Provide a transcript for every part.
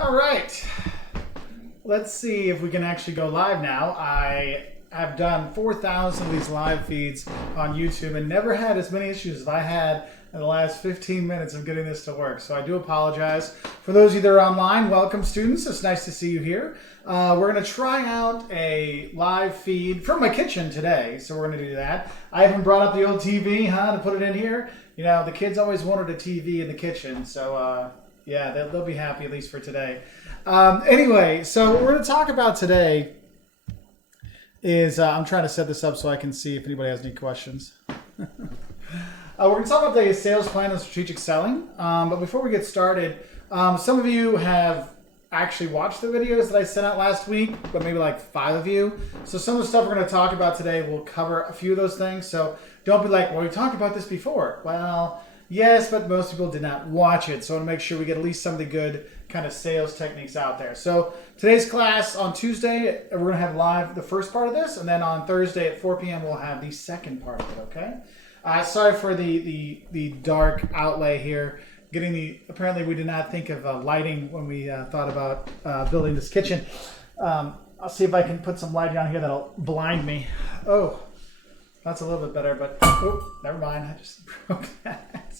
All right. Let's see if we can actually go live now. I have done 4,000 of these live feeds on YouTube and never had as many issues as I had in the last 15 minutes of getting this to work. So I do apologize. For those of you that are online, welcome students. It's nice to see you here. We're going to try out a live feed from my kitchen today. So we're going to do that. I haven't brought up the old TV, to put it in here. You know, the kids always wanted a TV in the kitchen. So yeah, they'll be happy at least for today. Anyway, so what we're going to talk about today is, I'm trying to set this up so I can see if anybody has any questions. We're going to talk about the sales plan and strategic selling. But before we get started, some of you have actually watched the videos that I sent out last week, but maybe like 5 of you. So some of the stuff we're going to talk about today will cover a few of those things. So don't be like, well, we talked about this before. Well, yes, but most people did not watch it. So I want to make sure we get at least some of the good kind of sales techniques out there. So today's class on Tuesday, we're going to have live the first part of this. And then on Thursday at 4 p.m., we'll have the second part of it, okay? Sorry for the dark outlay here. Apparently we did not think of lighting when we thought about building this kitchen. I'll see if I can put some lighting on here that'll blind me. Oh, that's a little bit better, but never mind. I just broke that.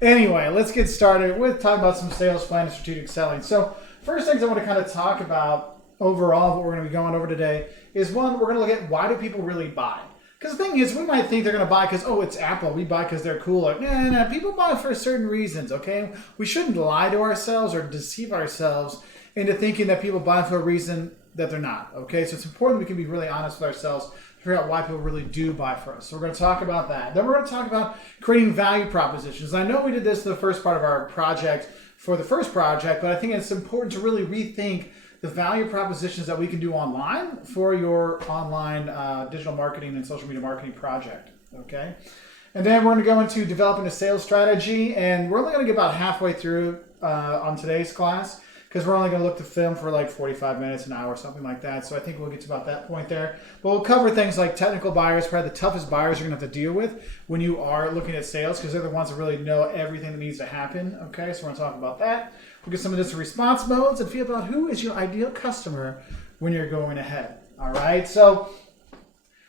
Anyway, let's get started with talking about some sales plan and strategic selling. So first things I want to kind of talk about overall, what we're going to be going over today is, one, we're going to look at why do people really buy? Because the thing is, we might think they're going to buy because, oh, it's Apple. We buy because they're cool. Like, no. People buy for certain reasons, okay? We shouldn't lie to ourselves or deceive ourselves into thinking that people buy for a reason that they're not, okay? So it's important we can be really honest with ourselves to figure out why people really do buy for us. So we're going to talk about that. Then we're going to talk about creating value propositions. I know we did this in the first part of our project for the first project, but I think it's important to really rethink the value propositions that we can do online for your online digital marketing and social media marketing project, okay? And then we're going to go into developing a sales strategy, and we're only going to get about halfway through on today's class because we're only going to look to film for like 45 minutes, an hour, something like that. So I think we'll get to about that point there. But we'll cover things like technical buyers, probably the toughest buyers you're going to have to deal with when you are looking at sales because they're the ones that really know everything that needs to happen, okay? So we're going to talk about that. We'll get some of this response modes and feel about who is your ideal customer when you're going ahead. All right. So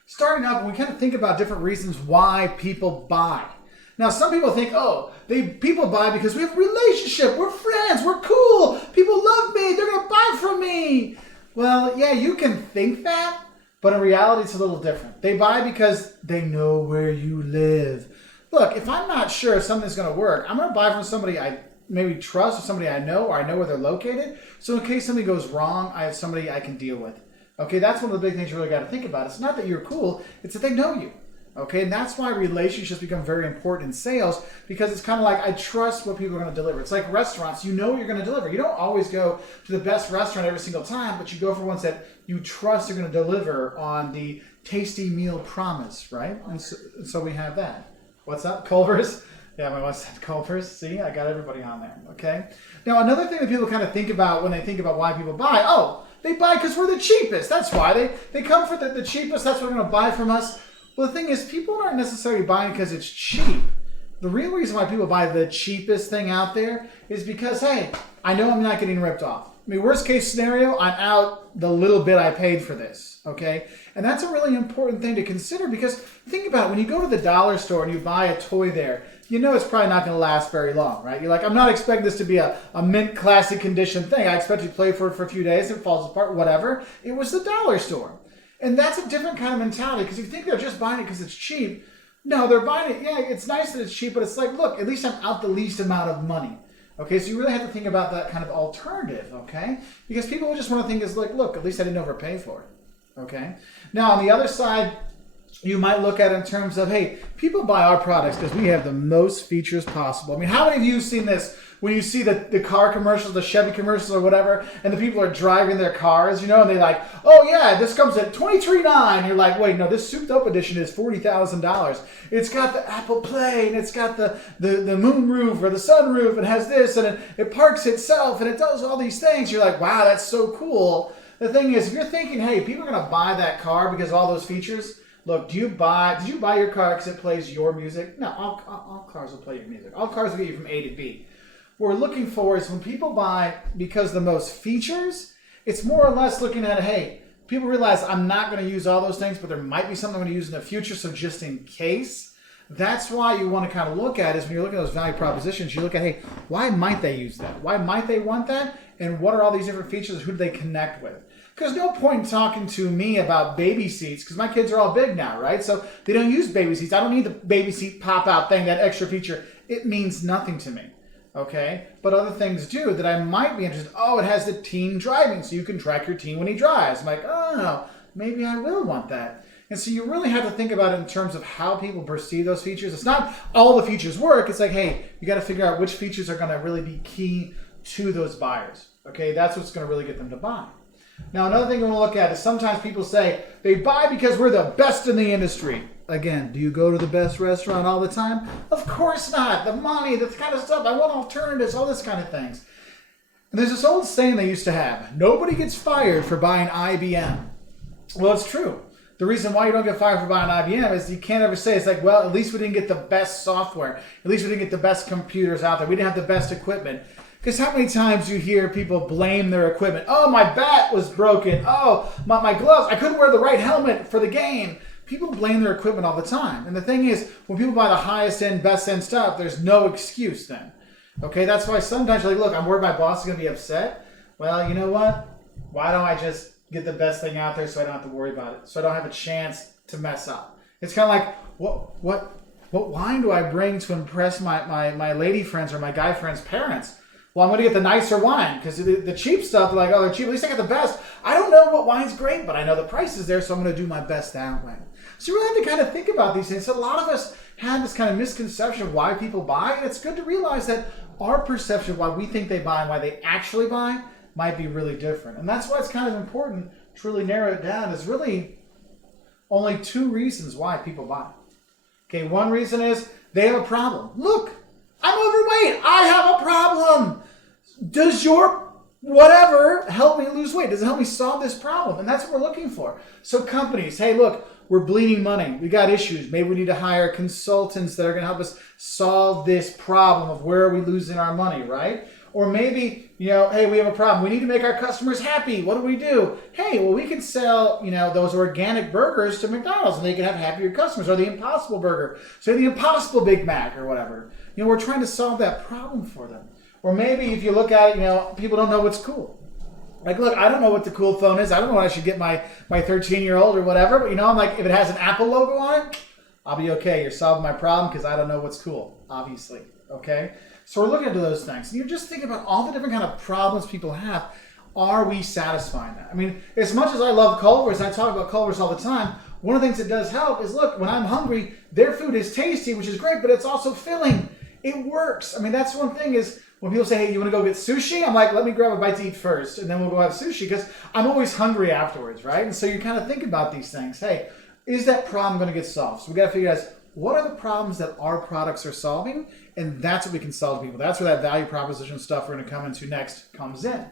starting up, we kind of think about different reasons why people buy. Now, some people think, people buy because we have a relationship. We're friends. We're cool. People love me. They're going to buy from me. Well, yeah, you can think that, but in reality, it's a little different. They buy because they know where you live. Look, if I'm not sure if something's going to work, I'm going to buy from somebody I maybe trust or somebody I know, or I know where they're located. So in case something goes wrong, I have somebody I can deal with. Okay, that's one of the big things you really got to think about. It's not that you're cool, it's that they know you. Okay, and that's why relationships become very important in sales, because it's kind of like, I trust what people are going to deliver. It's like restaurants, you know what you're going to deliver. You don't always go to the best restaurant every single time, but you go for ones that you trust are going to deliver on the tasty meal promise, right? And so we have that. What's up, Culver's? Yeah, my wife said Culver's. See, I got everybody on there, okay? Now, another thing that people kind of think about when they think about why people buy, they buy because we're the cheapest. That's why. They come for the cheapest. That's what they're going to buy from us. Well, the thing is, people aren't necessarily buying because it's cheap. The real reason why people buy the cheapest thing out there is because, hey, I know I'm not getting ripped off. I mean, worst case scenario, I'm out the little bit I paid for this, okay? And that's a really important thing to consider, because think about it. When you go to the dollar store and you buy a toy there, you know it's probably not going to last very long, right? You're like, I'm not expecting this to be a mint classic condition thing. I expect you to play for it for a few days, it falls apart, whatever. It was the dollar store. And that's a different kind of mentality, because you think they're just buying it because it's cheap. No, they're buying it. Yeah, it's nice that it's cheap, but it's like, look, at least I'm out the least amount of money. Okay, so you really have to think about that kind of alternative, okay? Because people just want to think is like, look, at least I didn't overpay for it, okay? Now, on the other side, you might look at it in terms of, hey, people buy our products because we have the most features possible. I mean, how many of you have seen this when you see the car commercials, the Chevy commercials or whatever, and the people are driving their cars, and they're like, oh yeah, this comes at $23,900. You're like, wait, no, this souped up edition is $40,000. It's got the Apple Play, and it's got the moon roof or the sun roof, and has this, and it parks itself, and it does all these things. You're like, wow, that's so cool. The thing is, if you're thinking, hey, people are going to buy that car because of all those features, look, did you buy your car because it plays your music? No, all cars will play your music. All cars will get you from A to B. what we're looking for is when people buy because the most features, it's more or less looking at, hey, people realize I'm not going to use all those things, but there might be something I'm going to use in the future, so just in case. That's why you want to kind of look at is when you're looking at those value propositions, you look at, hey, why might they use that? Why might they want that? And what are all these different features? Who do they connect with? Because no point in talking to me about baby seats because my kids are all big now, right? So they don't use baby seats. I don't need the baby seat pop-out thing, that extra feature. It means nothing to me, okay? But other things do that I might be interested in. Oh, it has the teen driving, so you can track your teen when he drives. I'm like, oh, maybe I will want that. And so you really have to think about it in terms of how people perceive those features. It's not all the features work. It's like, hey, you got to figure out which features are going to really be key to those buyers, okay? That's what's going to really get them to buy. Now, another thing we want to look at is sometimes people say they buy because we're the best in the industry. Again, do you go to the best restaurant all the time? Of course not. The money, the kind of stuff. I want alternatives, all this kind of things. And there's this old saying they used to have, nobody gets fired for buying IBM. Well, it's true. The reason why you don't get fired for buying IBM is you can't ever say, it's like, well, at least we didn't get the best software. At least we didn't get the best computers out there. We didn't have the best equipment. Because how many times you hear people blame their equipment? Oh, my bat was broken. Oh, my gloves. I couldn't wear the right helmet for the game. People blame their equipment all the time. And the thing is, when people buy the highest end, best end stuff, there's no excuse then. Okay, that's why sometimes you're like, look, I'm worried my boss is going to be upset. Well, you know what? Why don't I just get the best thing out there so I don't have to worry about it? So I don't have a chance to mess up. It's kind of like, what wine do I bring to impress my lady friends or my guy friends' parents? Well, I'm going to get the nicer wine because the cheap stuff, they're like, oh, they're cheap. At least I got the best. I don't know what wine's great, but I know the price is there, so I'm going to do my best that way. So you really have to kind of think about these things. So a lot of us have this kind of misconception of why people buy, and it's good to realize that our perception of why we think they buy and why they actually buy might be really different. And that's why it's kind of important to really narrow it down. There's really only two reasons why people buy. Okay, one reason is they have a problem. Look, I'm overweight. I have a problem. Does your whatever help me lose weight? Does it help me solve this problem? And that's what we're looking for. So companies, hey, look, we're bleeding money. We got issues. Maybe we need to hire consultants that are going to help us solve this problem of where are we losing our money, right? Or maybe, hey, we have a problem. We need to make our customers happy. What do? Hey, well, we can sell, those organic burgers to McDonald's and they can have happier customers. Or the Impossible Burger. So the Impossible Big Mac or whatever. We're trying to solve that problem for them. Or maybe if you look at it, people don't know what's cool. Like, look, I don't know what the cool phone is. I don't know what I should get my 13-year-old or whatever. But, I'm like, if it has an Apple logo on it, I'll be okay. You're solving my problem because I don't know what's cool, obviously. Okay? So we're looking into those things. And you're just thinking about all the different kind of problems people have. Are we satisfying that? I mean, as much as I love Culver's, and I talk about Culver's all the time, one of the things that does help is, look, when I'm hungry, their food is tasty, which is great, but it's also filling. It works. I mean, that's one thing is when people say, hey, you want to go get sushi? I'm like, let me grab a bite to eat first, and then we'll go have sushi, because I'm always hungry afterwards, right? And so you kind of think about these things. Hey, is that problem going to get solved? So we got to figure out what are the problems that our products are solving, and that's what we can sell to people. That's where that value proposition stuff we're going to come into next comes in.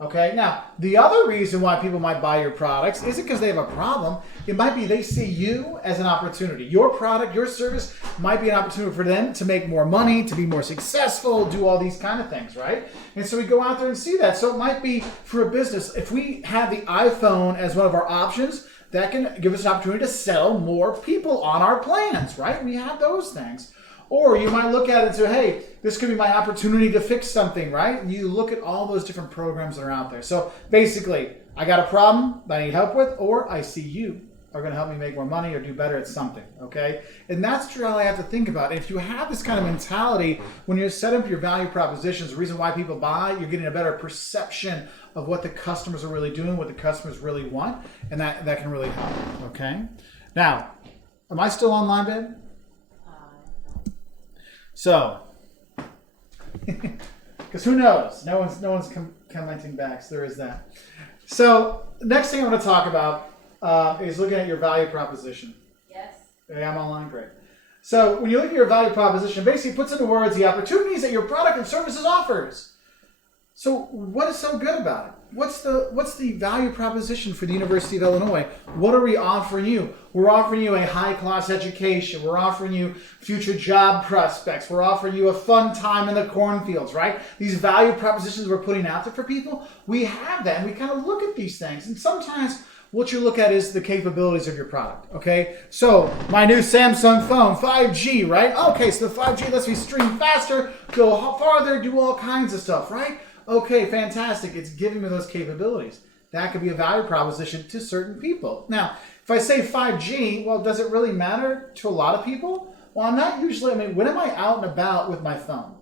Okay, now, the other reason why people might buy your products isn't because they have a problem. It might be they see you as an opportunity. Your product, your service might be an opportunity for them to make more money, to be more successful, do all these kind of things, right? And so we go out there and see that. So it might be for a business. If we have the iPhone as one of our options, that can give us an opportunity to sell more people on our plans, right? We have those things. Or you might look at it and say, hey, this could be my opportunity to fix something, right? And you look at all those different programs that are out there. So basically, I got a problem that I need help with, or I see you are going to help me make more money or do better at something, okay? And that's what you really have to think about. And if you have this kind of mentality, when you're setting up your value propositions, the reason why people buy, you're getting a better perception of what the customers are really doing, what the customers really want, and that can really help, okay? Now, am I still online, babe? So, because who knows? No one's commenting back, so there is that. So, next thing I want to talk about is looking at your value proposition. Yes. Yeah, I'm online, great. So, when you look at your value proposition, basically it puts into words the opportunities that your product and services offers. So what is so good about it? What's the value proposition for the University of Illinois? What are we offering you? We're offering you a high-class education. We're offering you future job prospects. We're offering you a fun time in the cornfields, right? These value propositions we're putting out there for people, we have that, and we kind of look at these things. And sometimes what you look at is the capabilities of your product, okay? So my new Samsung phone, 5G, right? Okay, so the 5G lets me stream faster, go farther, do all kinds of stuff, right? Okay, fantastic. It's giving me those capabilities. That could be a value proposition to certain people. Now, if I say 5G, well, does it really matter to a lot of people? Well, I'm not usually, when am I out and about with my phone?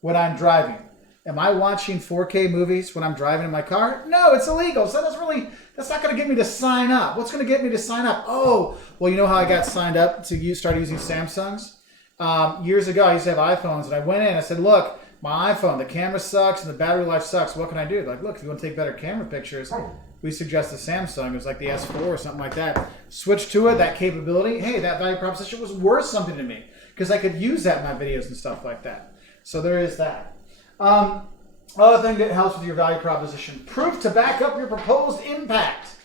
When I'm driving? Am I watching 4K movies when I'm driving in my car? No, it's illegal. So that's not going to get me to sign up. What's going to get me to sign up? Oh, well, you know how I got signed up to start using Samsungs? Years ago, I used to have iPhones, and I went in and I said, look, my iPhone, the camera sucks and the battery life sucks. What can I do? Like, look, if you want to take better camera pictures, we suggest the Samsung. It was like the S4 or something like that. Switch to it, that capability. Hey, that value proposition was worth something to me because I could use that in my videos and stuff like that. So there is that. Other thing that helps with your value proposition, proof to back up your proposed impact.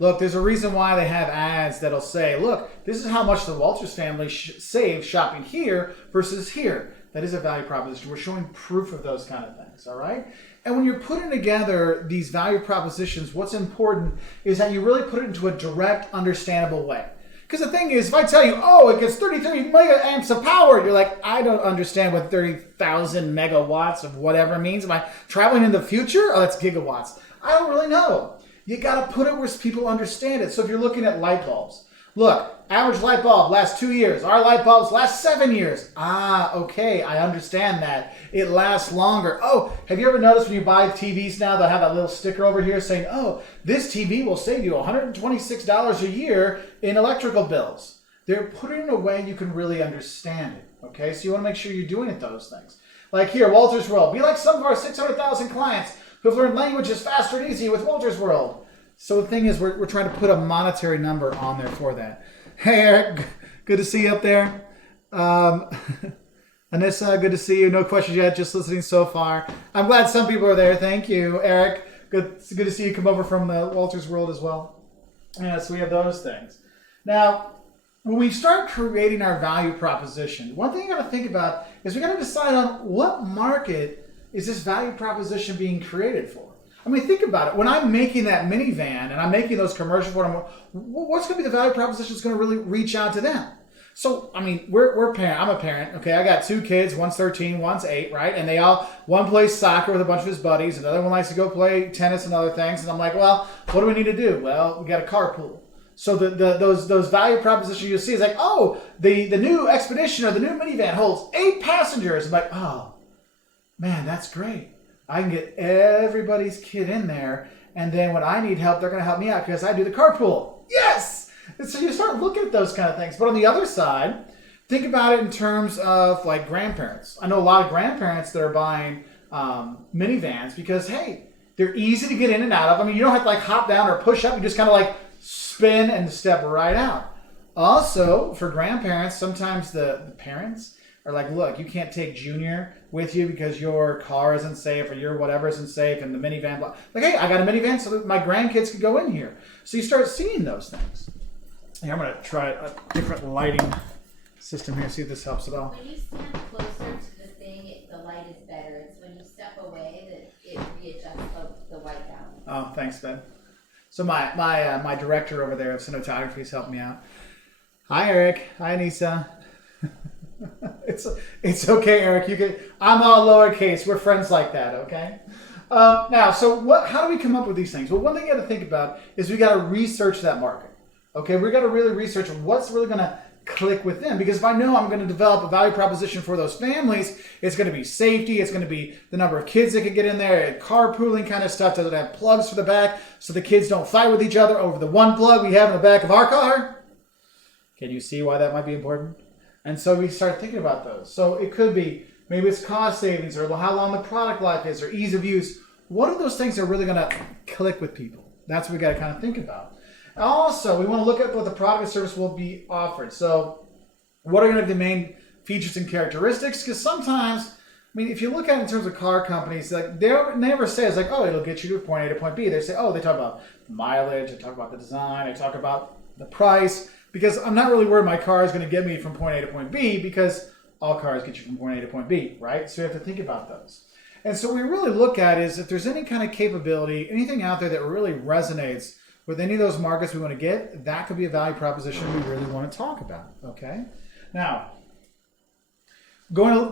Look, there's a reason why they have ads that'll say, look, this is how much the Wolters family saved shopping here versus here. That is a value proposition. We're showing proof of those kind of things, all right? And when you're putting together these value propositions, what's important is that you really put it into a direct, understandable way. Because the thing is, if I tell you, oh, it gets 33 mega amps of power, you're like, I don't understand what 30,000 megawatts of whatever means. Am I traveling in the future? Oh, that's gigawatts. I don't really know. You got to put it where people understand it. So if you're looking at light bulbs, look, average light bulb lasts 2 years. Our light bulbs last 7 years. Ah, okay, I understand that. It lasts longer. Oh, have you ever noticed when you buy TVs now, they'll have that little sticker over here saying, oh, this TV will save you $126 a year in electrical bills. They're putting it in a way you can really understand it, okay? So you want to make sure you're doing it those things. Like here, Wolters World. Be like some of our 600,000 clients who've learned languages faster and easy with Wolters World. So the thing is, we're trying to put a monetary number on there for that. Hey, Eric, good to see you up there. Anissa, good to see you. No questions yet, just listening so far. I'm glad some people are there. Thank you, Eric. It's good to see you come over from the Wolters World as well. Yeah, so we have those things. Now, when we start creating our value proposition, one thing you got to think about is we got to decide on what market is this value proposition being created for. I mean, think about it. When I'm making that minivan and I'm making those commercials for them, what's going to be the value proposition that's going to really reach out to them? So, I mean, we're parent. I'm a parent. Okay, I got 2 kids. One's 13, one's 8, right? And one plays soccer with a bunch of his buddies. Another one likes to go play tennis and other things. And I'm like, well, what do we need to do? Well, we got a carpool. So those value propositions you see is like, oh, the new Expedition or the new minivan holds 8 passengers. I'm like, oh, man, that's great. I can get everybody's kid in there, and then when I need help, they're going to help me out because I do the carpool. Yes! And so you start looking at those kind of things. But on the other side, think about it in terms of like grandparents. I know a lot of grandparents that are buying minivans because, hey, they're easy to get in and out of. I mean, you don't have to like hop down or push up. You just kind of like spin and step right out. Also, for grandparents, sometimes the parents are like, look, you can't take Junior with you because your car isn't safe or your whatever isn't safe and the minivan. Like, hey, I got a minivan so that my grandkids could go in here. So you start seeing those things. Here, I'm going to try a different lighting system here, see if this helps at all. When you stand closer to the thing, the light is better. It's when you step away that it readjusts the white balance. Oh, thanks, Ben. So my director over there of cinematography is helping me out. Hi, Eric. Hi, Anissa. It's okay, Eric. I'm all lowercase. We're friends like that, okay? Now, so how do we come up with these things? Well, one thing you got to think about is we got to research that market. Okay, we got to really research what's really going to click with them. Because if I know I'm going to develop a value proposition for those families, it's going to be safety. It's going to be the number of kids that can get in there, carpooling kind of stuff. Does it have plugs for the back so the kids don't fight with each other over the one plug we have in the back of our car? Can you see why that might be important? And so we start thinking about those. So it could be, maybe it's cost savings or how long the product life is or ease of use. What are those things that are really going to click with people? That's what we got to kind of think about. Also, we want to look at what the product or service will be offered. So what are going to be the main features and characteristics? Because sometimes mean, if you look at it in terms of car companies, like they never say it's like, oh, it'll get you to point A to point B. They say, oh, they talk about mileage, they talk about the design, they talk about the price, because I'm not really worried my car is going to get me from point A to point B, because all cars get you from point A to point B, right? So you have to think about those. And so what we really look at is if there's any kind of capability, anything out there that really resonates with any of those markets we want to get, that could be a value proposition we really want to talk about, okay? Now,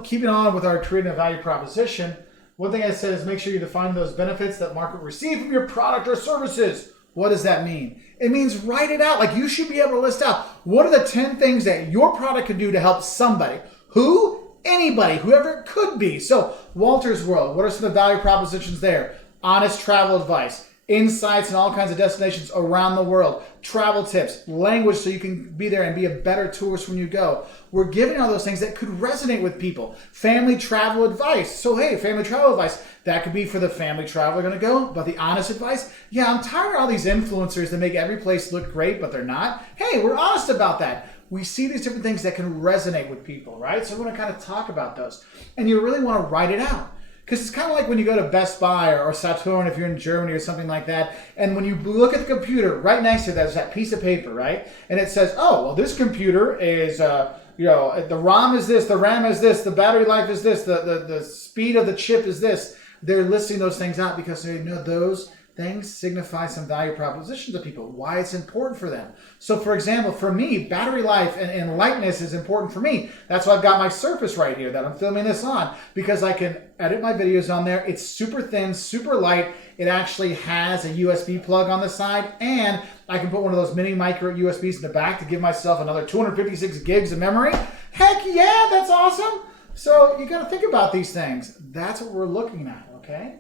keeping on with our creating a value proposition, one thing I said is make sure you define those benefits that market will receive from your product or services. What does that mean? It means write it out. Like you should be able to list out what are the 10 things that your product can do to help somebody. Who? Anybody, whoever it could be. So Wolters World, what are some of the value propositions there? Honest travel advice, insights in all kinds of destinations around the world, travel tips, language so you can be there and be a better tourist when you go. We're giving all those things that could resonate with people. Family travel advice. So hey, family travel advice. That could be for the family traveler going to go, but the honest advice, yeah, I'm tired of all these influencers that make every place look great, but they're not. Hey, we're honest about that. We see these different things that can resonate with people, right? So we want to kind of talk about those. And you really want to write it out. Because it's kind of like when you go to Best Buy or Saturn if you're in Germany or something like that. And when you look at the computer, right next to that is that piece of paper, right? And it says, oh, well, this computer is, the ROM is this, the RAM is this, the battery life is this, the speed of the chip is this. They're listing those things out because they know those things signify some value propositions to people, why it's important for them. So for example, for me, battery life and lightness is important for me. That's why I've got my Surface right here that I'm filming this on, because I can edit my videos on there. It's super thin, super light. It actually has a USB plug on the side, and I can put one of those mini micro USBs in the back to give myself another 256 gigs of memory. Heck yeah, that's awesome. So you got to think about these things. That's what we're looking at, okay?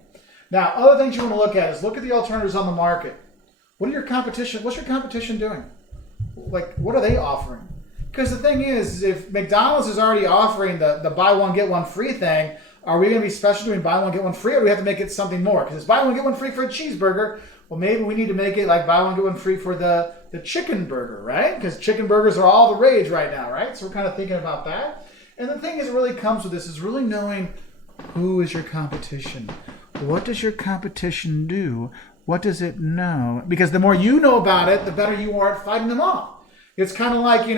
Now, other things you want to look at is look at the alternatives on the market. What's your competition doing? Like, what are they offering? Because the thing is, if McDonald's is already offering the buy one, get one free thing, are we going to be special doing buy one, get one free, or do we have to make it something more? Because it's buy one, get one free for a cheeseburger. Well, maybe we need to make it like buy one, get one free for the chicken burger, right? Because chicken burgers are all the rage right now, right? So we're kind of thinking about that. And the thing is, it really comes with this is really knowing who is your competition. What does your competition do? What does it know? Because the more you know about it, the better you are at fighting them off. It's kind of like,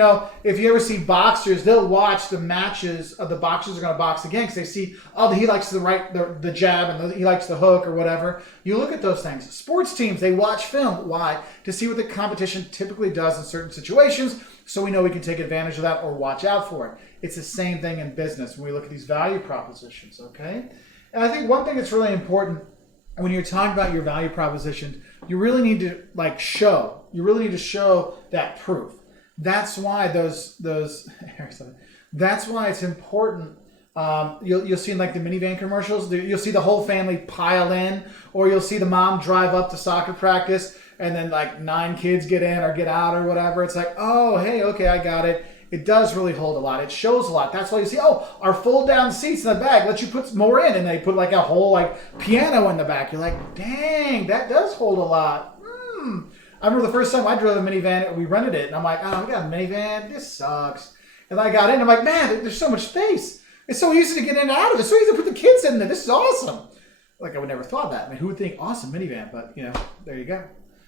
if you ever see boxers, they'll watch the matches of the boxers are going to box again because they see, oh, he likes the jab and he likes the hook or whatever. You look at those things. Sports teams, they watch film. Why? To see what the competition typically does in certain situations so we know we can take advantage of that or watch out for it. It's the same thing in business when we look at these value propositions, okay? And I think one thing that's really important when you're talking about your value proposition, you really need to show. You really need to show that proof. That's why that's why it's important. You'll see in like the minivan commercials, you'll see the whole family pile in, or you'll see the mom drive up to soccer practice and then like 9 kids get in or get out or whatever. It's like, oh, hey, okay, I got it. It does really hold a lot. It shows a lot. That's why you see, our fold-down seats in the back let you put more in, and they put like a whole piano in the back. You're like, dang, that does hold a lot. I remember the first time I drove a minivan, we rented it, and I'm like, oh, we got a minivan. This sucks. And I got in, I'm like, man, there's so much space. It's so easy to get in and out of it. It's so easy to put the kids in there. This is awesome. Like, I would never thought that. I mean, who would think awesome minivan? But, there you go.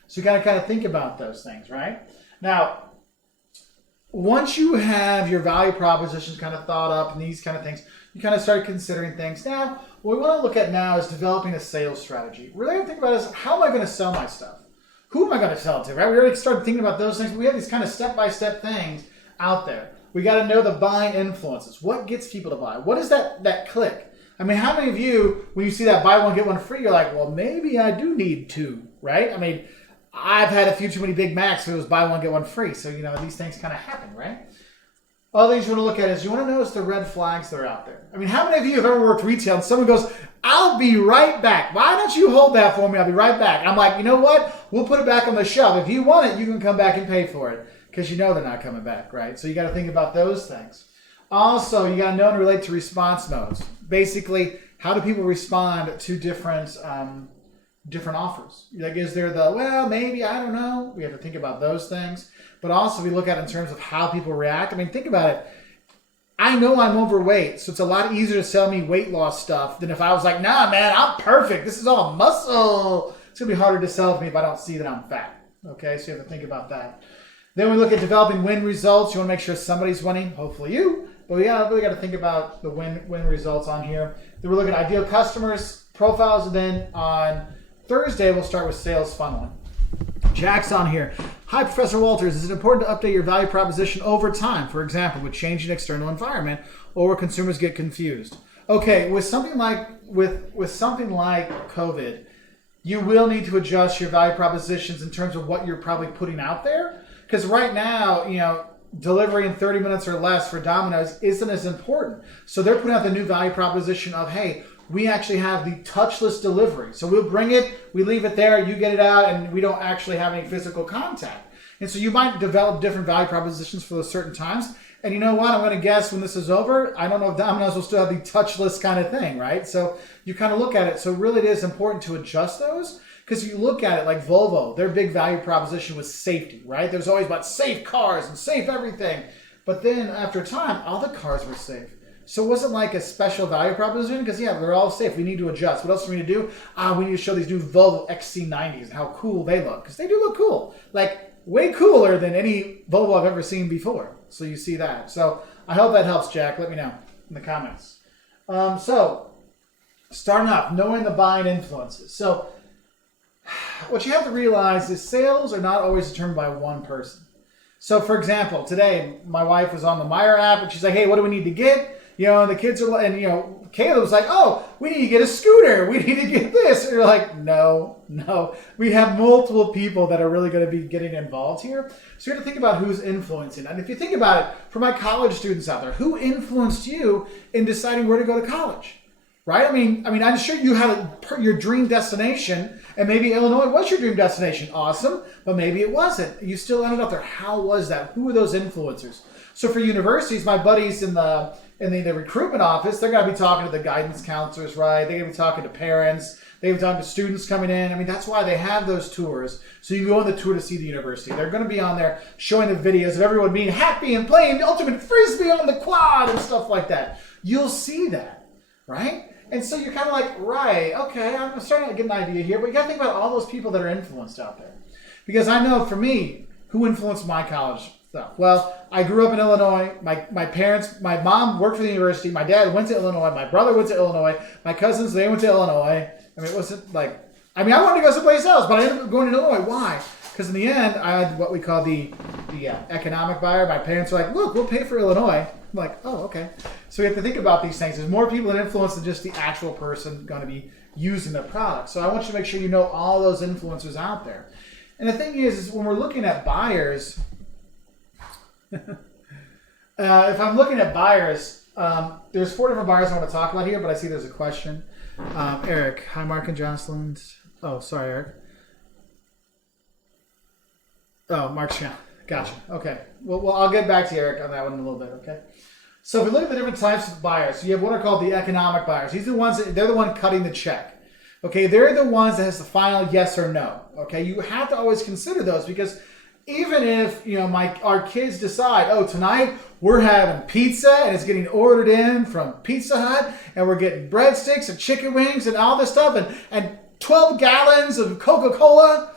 So you got to kind of think about those things, right? Now, once you have your value propositions kind of thought up and these kind of things, you kind of start considering things. Now, what we want to look at now is developing a sales strategy. Really what I think about is, how am I going to sell my stuff? Who am I going to sell it to, right? We already started thinking about those things, but we have these kind of step-by-step things out there. We got to know the buying influences. What gets people to buy? What is that click? I mean, how many of you, when you see that buy one, get one free, you're like, well, maybe I do need 2, right? I mean, I've had a few too many Big Macs, so it was buy one, get one free. So, these things kind of happen, right? Other things you want to look at is you want to notice the red flags that are out there. I mean, how many of you have ever worked retail and someone goes, I'll be right back. Why don't you hold that for me? I'll be right back. I'm like, you know what? We'll put it back on the shelf. If you want it, you can come back and pay for it because they're not coming back, right? So you got to think about those things. Also, you got to know and relate to response modes. Basically, how do people respond to different offers? Like, is there well, maybe, I don't know. We have to think about those things. But also we look at it in terms of how people react. I mean, think about it. I know I'm overweight, so it's a lot easier to sell me weight loss stuff than if I was like, nah, man, I'm perfect. This is all muscle. It's going to be harder to sell to me if I don't see that I'm fat. Okay, so you have to think about that. Then we look at developing win results. You want to make sure somebody's winning, hopefully you. But we really got to think about the win results on here. Then we're looking at ideal customers, profiles, and then on Thursday, we'll start with sales funneling. Jack's on here. Hi, Professor Wolters. Is it important to update your value proposition over time? For example, with changing external environment or where consumers get confused. Okay, with something like something like COVID, you will need to adjust your value propositions in terms of what you're probably putting out there. Because right now, delivery in 30 minutes or less for Domino's isn't as important. So they're putting out the new value proposition of, hey, we actually have the touchless delivery. So we'll bring it, we leave it there, you get it out, and we don't actually have any physical contact. And so you might develop different value propositions for those certain times. And you know what? I'm going to guess when this is over, I don't know if Domino's will still have the touchless kind of thing, right? So you kind of look at it. So really it is important to adjust those. Because you look at it like Volvo, their big value proposition was safety, right? There's always about safe cars and safe everything. But then after time, all the cars were safe. So it wasn't like a special value proposition because, yeah, they're all safe. We need to adjust. What else do we need to do? We need to show these new Volvo XC90s and how cool they look. Because they do look cool. Like, way cooler than any Volvo I've ever seen before. So you see that. So I hope that helps, Jack. Let me know in the comments. So starting off, knowing the buying influences. So what you have to realize is sales are not always determined by one person. So, for example, today my wife was on the Meyer app and she's like, hey, what do we need to get? And the kids are, and Caleb was like, oh, we need to get a scooter. We need to get this. And you're like, no. We have multiple people that are really going to be getting involved here. So you have to think about who's influencing. And if you think about it, for my college students out there, who influenced you in deciding where to go to college? Right? I mean, I'm sure you had your dream destination, and maybe Illinois was your dream destination. Awesome. But maybe it wasn't. You still ended up there. How was that? Who were those influencers? So for universities, my buddies in the recruitment office, they're going to be talking to the guidance counselors, right? They're going to be talking to parents. They're going to be talking to students coming in. I mean, that's why they have those tours. So you can go on the tour to see the university. They're going to be on there showing the videos of everyone being happy and playing the ultimate frisbee on the quad and stuff like that. You'll see that, right? And so you're kind of like, right, okay, I'm starting to get an idea here. But you got to think about all those people that are influenced out there. Because I know for me, who influenced my college stuff? Well, I grew up in Illinois. My parents, my mom worked for the university. My dad went to Illinois. My brother went to Illinois. My cousins, they went to Illinois. I mean, it wasn't like, I wanted to go someplace else, but I ended up going to Illinois. Why? Because in the end, I had what we call the economic buyer. My parents were like, look, we'll pay for Illinois. I'm like, oh, okay. So we have to think about these things. There's more people that influence than just the actual person going to be using the product. So I want you to make sure you know all those influencers out there. And the thing is when we're looking at buyers, if I'm looking at buyers, there's 4 different buyers I want to talk about here, but I see there's a question. Eric. Hi, Mark and Jocelyn. Oh, sorry, Eric. Oh, Mark's channel. Gotcha. Okay. Well, I'll get back to you, Eric, on that one in a little bit, okay? So if we look at the different types of buyers, so you have what are called the economic buyers. These are the ones they're the one cutting the check. Okay, they're the ones that has the final yes or no. Okay, you have to always consider those because even if our kids decide, oh, tonight we're having pizza and it's getting ordered in from Pizza Hut and we're getting breadsticks and chicken wings and all this stuff and 12 gallons of Coca-Cola.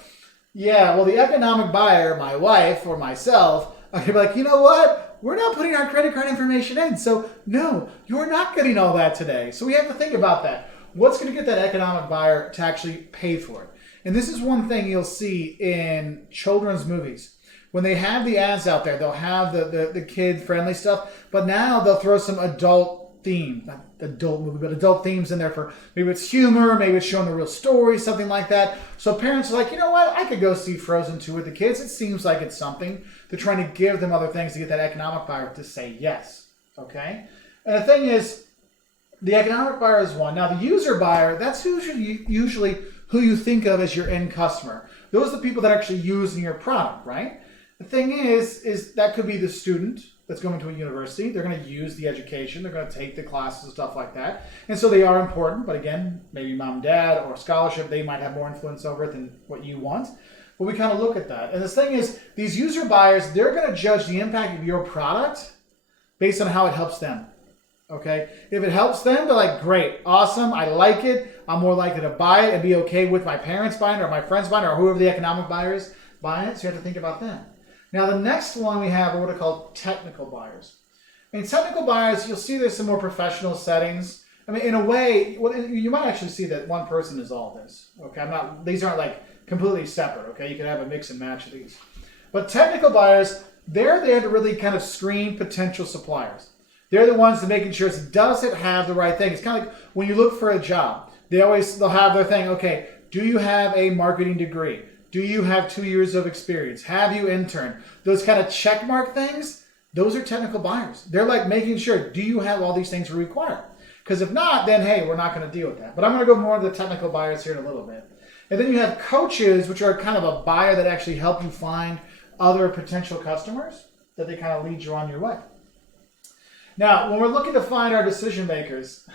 Yeah, well, the economic buyer, my wife or myself, I could be like, you know what? We're not putting our credit card information in. So no, you're not getting all that today. So we have to think about that. What's going to get that economic buyer to actually pay for it? And this is one thing you'll see in children's movies. When they have the ads out there, they'll have the kid-friendly stuff, but now they'll throw some adult theme, not adult movie, but adult themes in there for maybe it's humor, maybe it's showing the real story, something like that. So parents are like, you know what? I could go see Frozen 2 with the kids. It seems like it's something. They're trying to give them other things to get that economic buyer to say yes. Okay? And the thing is, the economic buyer is one. Now, the user buyer, that's usually who you think of as your end customer. Those are the people that are actually using your product, right? The thing is that could be the student that's going to a university. They're going to use the education. They're going to take the classes and stuff like that. And so they are important. But again, maybe mom, dad, or scholarship, they might have more influence over it than what you want. But we kind of look at that. And the thing is, these user buyers, they're going to judge the impact of your product based on how it helps them. Okay? If it helps them, they're like, great, awesome, I like it. I'm more likely to buy it and be okay with my parents buying it or my friends buying it or whoever the economic buyer is buying it. So you have to think about them. Now, the next one we have are what are called technical buyers. And technical buyers, you'll see there's some more professional settings. I mean, in a way, well, you might actually see that one person is all this. Okay, these aren't like completely separate. Okay, you can have a mix and match of these. But technical buyers, they're there to really kind of screen potential suppliers. They're the ones that making sure does it have the right thing. It's kind of like when you look for a job, they'll have their thing. Okay, do you have a marketing degree? Do you have 2 years of experience? Have you interned? Those kind of check mark things, those are technical buyers. They're like making sure, do you have all these things we require? Because if not, then hey, we're not going to deal with that. But I'm going to go more into the technical buyers here in a little bit. And then you have coaches, which are kind of a buyer that actually help you find other potential customers that they kind of lead you on your way. Now, when we're looking to find our decision makers,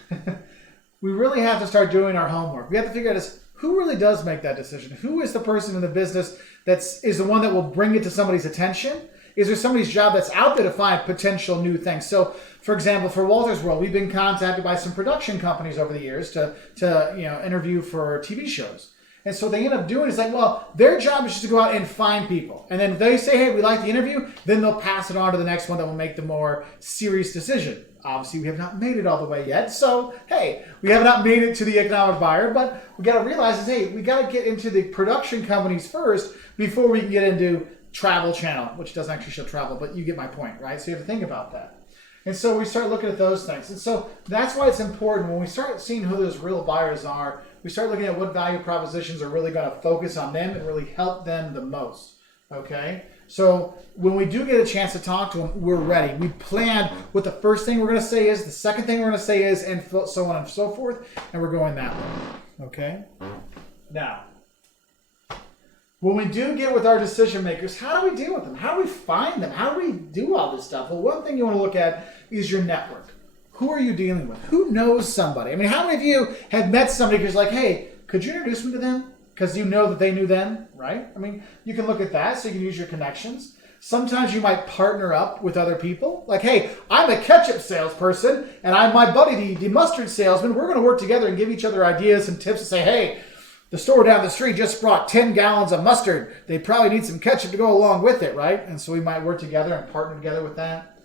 we really have to start doing our homework. We have to figure out who really does make that decision. Who is the person in the business is the one that will bring it to somebody's attention? Is there somebody's job that's out there to find potential new things? So, for example, for Wolters World, we've been contacted by some production companies over the years to interview for TV shows. And so what they end up doing is like, well, their job is just to go out and find people. And then if they say, hey, we like the interview, then they'll pass it on to the next one that will make the more serious decision. Obviously, we have not made it all the way yet. So, hey, we have not made it to the economic buyer, but we got to realize hey, we got to get into the production companies first before we can get into travel channel, which doesn't actually show travel, but you get my point, right? So you have to think about that. And so we start looking at those things. And so that's why it's important when we start seeing who those real buyers are, we start looking at what value propositions are really going to focus on them and really help them the most. Okay? So when we do get a chance to talk to them, we're ready. We planned what the first thing we're going to say is, the second thing we're going to say is, and so on and so forth, and we're going that way. Okay? Now, when we do get with our decision makers, how do we deal with them? How do we find them? How do we do all this stuff? Well, one thing you want to look at is your network. Who are you dealing with? Who knows somebody? I mean, how many of you have met somebody who's like, hey, could you introduce me to them? Because you know that they knew them, right? I mean, you can look at that so you can use your connections. Sometimes you might partner up with other people. Like, hey, I'm a ketchup salesperson, and I'm my buddy, the mustard salesman. We're going to work together and give each other ideas and tips and say, hey, the store down the street just brought 10 gallons of mustard. They probably need some ketchup to go along with it, right? And so we might work together and partner together with that.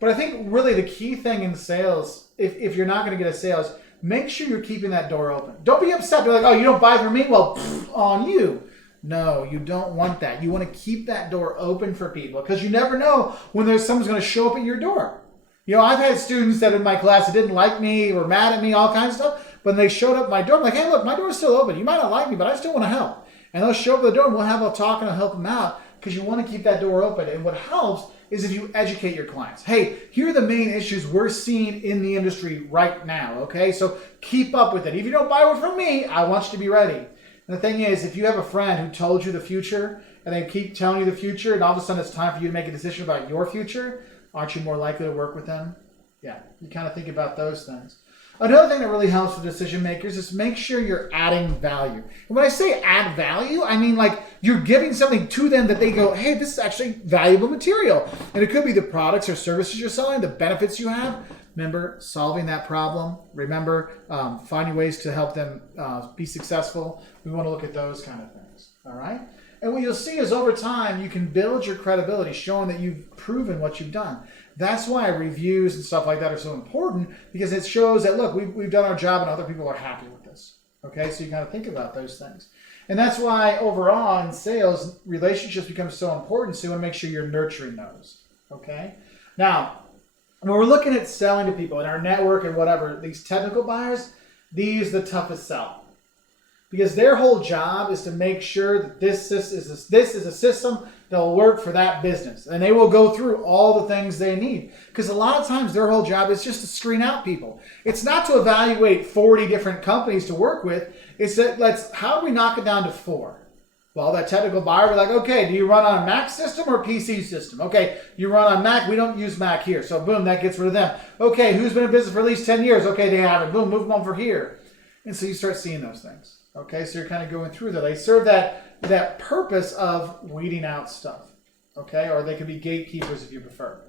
But I think really the key thing in sales, if you're not going to get a sales, make sure you're keeping that door open. Don't be upset. Be like, oh, you don't buy from me? Well, on you. No, you don't want that. You want to keep that door open for people because you never know when someone's going to show up at your door. You know, I've had students that in my class that didn't like me or mad at me, all kinds of stuff. But when they showed up at my door, I'm like, hey, look, my door's still open. You might not like me, but I still want to help. And they'll show up at the door and we'll have a talk and I'll help them out because you want to keep that door open. And what helps is if you educate your clients. Hey, here are the main issues we're seeing in the industry right now, okay? So keep up with it. If you don't buy one from me, I want you to be ready. And the thing is, if you have a friend who told you the future and they keep telling you the future and all of a sudden it's time for you to make a decision about your future, aren't you more likely to work with them? Yeah, you kind of think about those things. Another thing that really helps with decision makers is make sure you're adding value. And when I say add value, I mean like you're giving something to them that they go, hey, this is actually valuable material. And it could be the products or services you're selling, the benefits you have. Remember, solving that problem. Remember, finding ways to help them be successful. We want to look at those kind of things. All right? And what you'll see is over time, you can build your credibility, showing that you've proven what you've done. That's why reviews and stuff like that are so important, because it shows that, look, we've done our job and other people are happy with this. Okay, so you got to think about those things. And that's why overall in sales, relationships become so important, so you want to make sure you're nurturing those. Okay? Now, when we're looking at selling to people in our network and whatever, these technical buyers, these are the toughest sell. Because their whole job is to make sure that this is a system that will work for that business. And they will go through all the things they need. Because a lot of times their whole job is just to screen out people. It's not to evaluate 40 different companies to work with. It's that how do we knock it down to 4? Well, that technical buyer will be like, okay, do you run on a Mac system or a PC system? Okay, you run on Mac. We don't use Mac here. So boom, that gets rid of them. Okay, who's been in business for at least 10 years? Okay, they haven't. Boom, move them over here. And so you start seeing those things. Okay, so you're kind of going through that. They serve that purpose of weeding out stuff. Okay, or they could be gatekeepers if you prefer.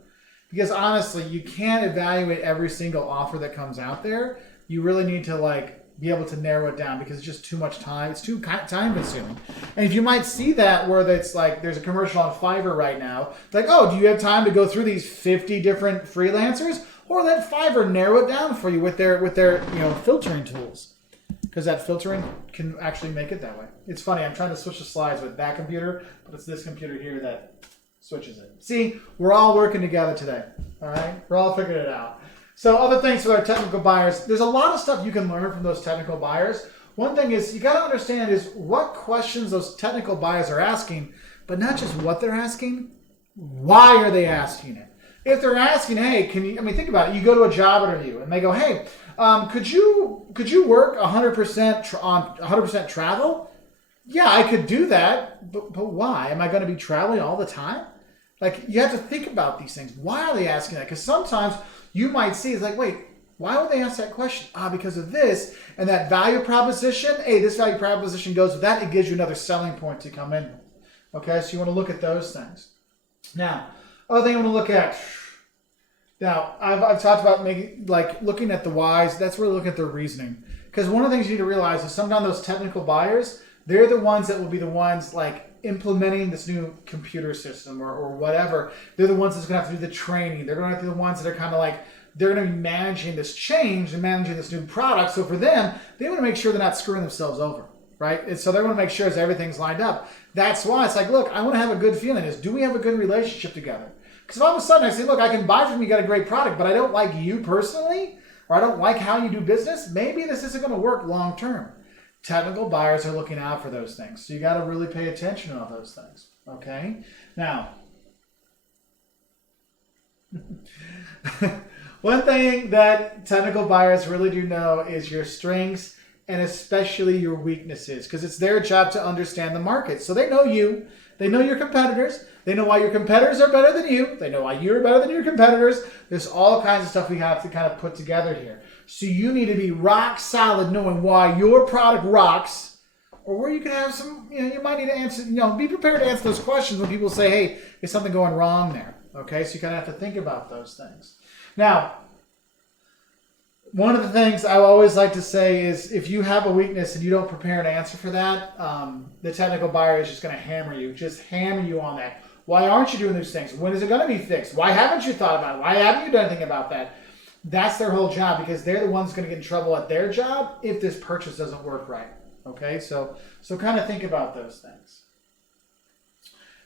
Because honestly, you can't evaluate every single offer that comes out there. You really need to be able to narrow it down because it's just too much time. It's too time consuming. And if you might see that where it's there's a commercial on Fiverr right now, oh, do you have time to go through these 50 different freelancers? Or let Fiverr narrow it down for you with their filtering tools. Because that filtering can actually make it that way. It's funny, I'm trying to switch the slides with that computer, but it's this computer here that switches it. See, we're all working together today. All right? We're all figuring it out. So other things with our technical buyers, there's a lot of stuff you can learn from those technical buyers. One thing is you got to understand is what questions those technical buyers are asking, but not just what they're asking, why are they asking it? If they're asking, hey, think about it. You go to a job interview and they go, hey, could you work 100% on 100% travel? Yeah, I could do that, but why? Am I going to be traveling all the time? You have to think about these things. Why are they asking that? Because sometimes you might see, it's wait, why would they ask that question? Because of this and that value proposition. Hey, this value proposition goes with that. It gives you another selling point to come in with. Okay, so you want to look at those things. Now, other thing I want to look at. Now, I've talked about looking at the whys. That's where we're looking at their reasoning. Because one of the things you need to realize is sometimes those technical buyers, they're the ones that will be the ones implementing this new computer system or whatever. They're the ones that's going to have to do the training. They're going to have to be the ones that are kind of they're going to be managing this change and managing this new product. So for them, they want to make sure they're not screwing themselves over, right? And so they want to make sure that everything's lined up. That's why it's look, I want to have a good feeling. Do we have a good relationship together? Because if all of a sudden I say, look, I can buy from you, got a great product, but I don't like you personally, or I don't like how you do business, maybe this isn't going to work long term. Technical buyers are looking out for those things. So you got to really pay attention to all those things. Okay? Now, one thing that technical buyers really do know is your strengths and especially your weaknesses, because it's their job to understand the market. So they know you. They know your competitors. They know why your competitors are better than you. They know why you're better than your competitors. There's all kinds of stuff we have to kind of put together here. So you need to be rock solid knowing why your product rocks, or where you can have some, you might need to answer, be prepared to answer those questions when people say, hey, is something going wrong there? Okay, so you kind of have to think about those things. Now, one of the things I always like to say is if you have a weakness and you don't prepare an answer for that, the technical buyer is just going to hammer you on that. Why aren't you doing these things? When is it going to be fixed? Why haven't you thought about it? Why haven't you done anything about that? That's their whole job because they're the ones going to get in trouble at their job if this purchase doesn't work right. Okay, so kind of think about those things.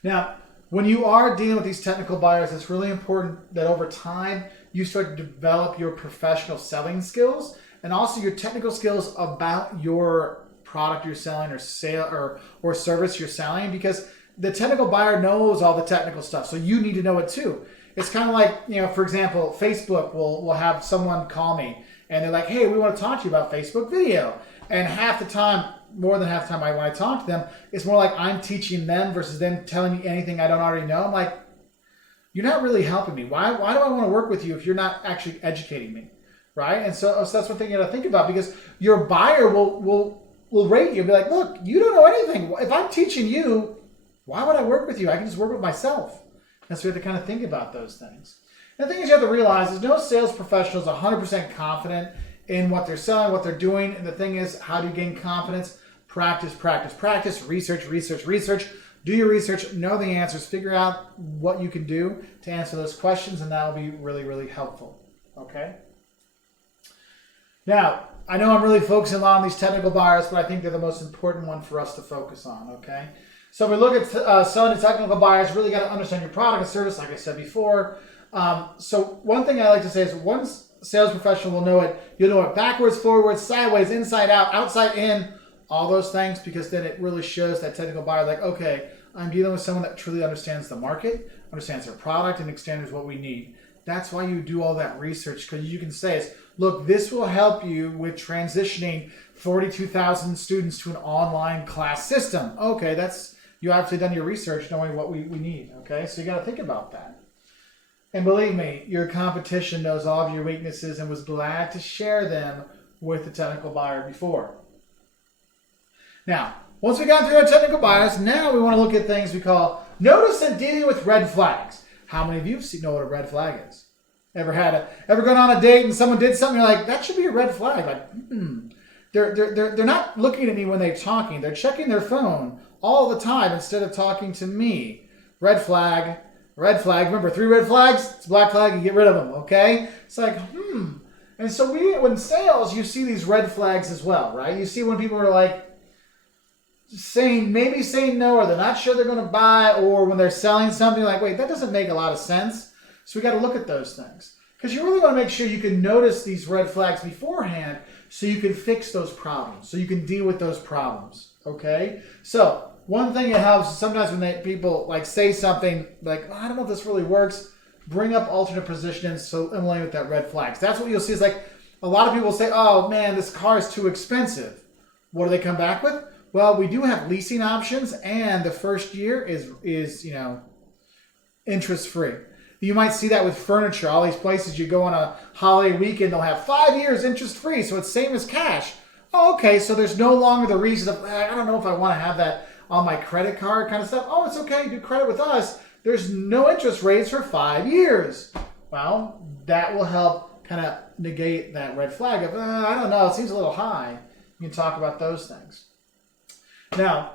Now, when you are dealing with these technical buyers, it's really important that over time you start to develop your professional selling skills and also your technical skills about your product you're selling or service you're selling, because the technical buyer knows all the technical stuff, so you need to know it too. It's kind of like, for example, Facebook will have someone call me and they're like, hey, we want to talk to you about Facebook video. And more than half the time when I talk to them, it's more like I'm teaching them versus them telling me anything I don't already know. I'm like, you're not really helping me. Why do I want to work with you if you're not actually educating me, right? And so that's one thing you got to think about, because your buyer will rate you and be like, look, you don't know anything. If I'm teaching you, why would I work with you? I can just work with myself. And so we have to kind of think about those things. And the thing is you have to realize is no sales professional is 100% confident in what they're selling, what they're doing. And the thing is, how do you gain confidence? Practice, practice, practice, research, research, research. Do your research, know the answers, figure out what you can do to answer those questions, and that will be really, really helpful. Okay? Now, I know I'm really focusing a lot on these technical buyers, but I think they're the most important one for us to focus on, okay? So if we look at selling to technical buyers, really got to understand your product and service, like I said before. So one thing I like to say is one sales professional will know it. You'll know it backwards, forwards, sideways, inside out, outside in, all those things, because then it really shows that technical buyer like, okay, I'm dealing with someone that truly understands the market, understands their product, and understands what we need. That's why you do all that research, because you can say, is, look, this will help you with transitioning 42,000 students to an online class system. Okay, you obviously done your research knowing what we need, okay? So you got to think about that. And believe me, your competition knows all of your weaknesses and was glad to share them with the technical buyer before. Now, once we got through our technical buyers, now we want to look at things we call notice and dealing with red flags. How many of you know what a red flag is? Ever gone on a date and someone did something, you're like, that should be a red flag. Like, They're not looking at me when they're talking. They're checking their phone all the time instead of talking to me. Red flag, red flag. Remember, 3 red flags, it's a black flag, you get rid of them, okay? It's like, And so when sales, you see these red flags as well, right? You see when people are like saying no, or they're not sure they're going to buy, or when they're selling something, like, wait, that doesn't make a lot of sense. So we got to look at those things. Because you really want to make sure you can notice these red flags beforehand so you can fix those problems, so you can deal with those problems, okay? So one thing that helps sometimes when people like say something like, I don't know if this really works, bring up alternate positions so in line with that red flags. That's what you'll see is like a lot of people say, oh man, this car is too expensive. What do they come back with? Well, we do have leasing options, and the first year is interest free. You might see that with furniture. All these places you go on a holiday weekend, they'll have 5 years interest free, so it's same as cash. Oh, okay, so there's no longer the reason of, I don't know if I want to have that on my credit card kind of stuff. Oh, it's okay, do credit with us. There's no interest rates for 5 years. Well, that will help kind of negate that red flag of, I don't know, it seems a little high. You can talk about those things. Now,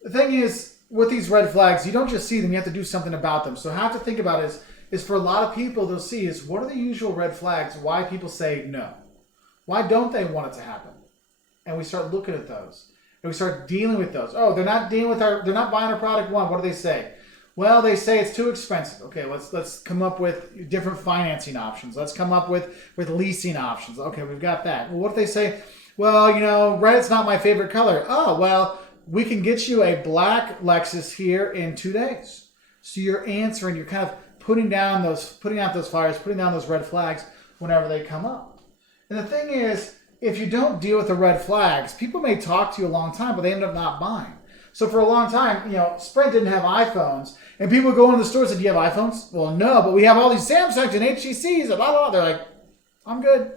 the thing is, with these red flags, you don't just see them, you have to do something about them. So how to think about it is for a lot of people, they'll see is what are the usual red flags, why people say no? Why don't they want it to happen? And we start looking at those. And we start dealing with those. Oh, they're not buying our product. One, what do they say? Well, they say it's too expensive. Okay, let's come up with different financing options. Let's come up with leasing options. Okay, we've got that. Well, what if they say, well, red's not my favorite color. Oh, well, we can get you a black Lexus here in 2 days. So you're answering, you're kind of putting out those fires, putting down those red flags whenever they come up. And the thing is, if you don't deal with the red flags, people may talk to you a long time, but they end up not buying. So for a long time, Sprint didn't have iPhones, and people would go into the store and say, do you have iPhones? Well, no, but we have all these Samsungs and HTCs and blah, blah, blah. They're like, I'm good.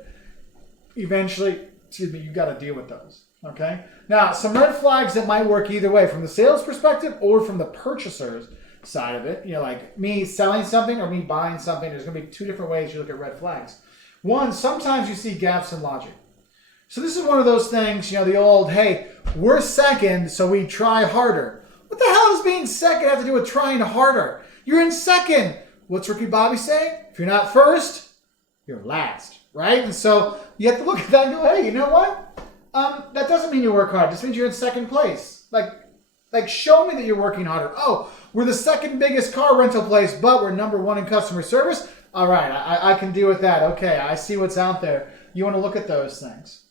Eventually, you've got to deal with those, okay? Now, some red flags that might work either way, from the sales perspective or from the purchaser's side of it. Like me selling something or me buying something, there's going to be 2 different ways you look at red flags. One, sometimes you see gaps in logic. So this is one of those things, the old, hey, we're second, so we try harder. What the hell does being second have to do with trying harder? You're in second. What's Ricky Bobby say? If you're not first, you're last, right? And so you have to look at that and go, hey, you know what? That doesn't mean you work hard. It just means you're in second place. Like show me that you're working harder. Oh, we're the second biggest car rental place, but we're number 1 in customer service. All right, I can deal with that. Okay, I see what's out there. You want to look at those things.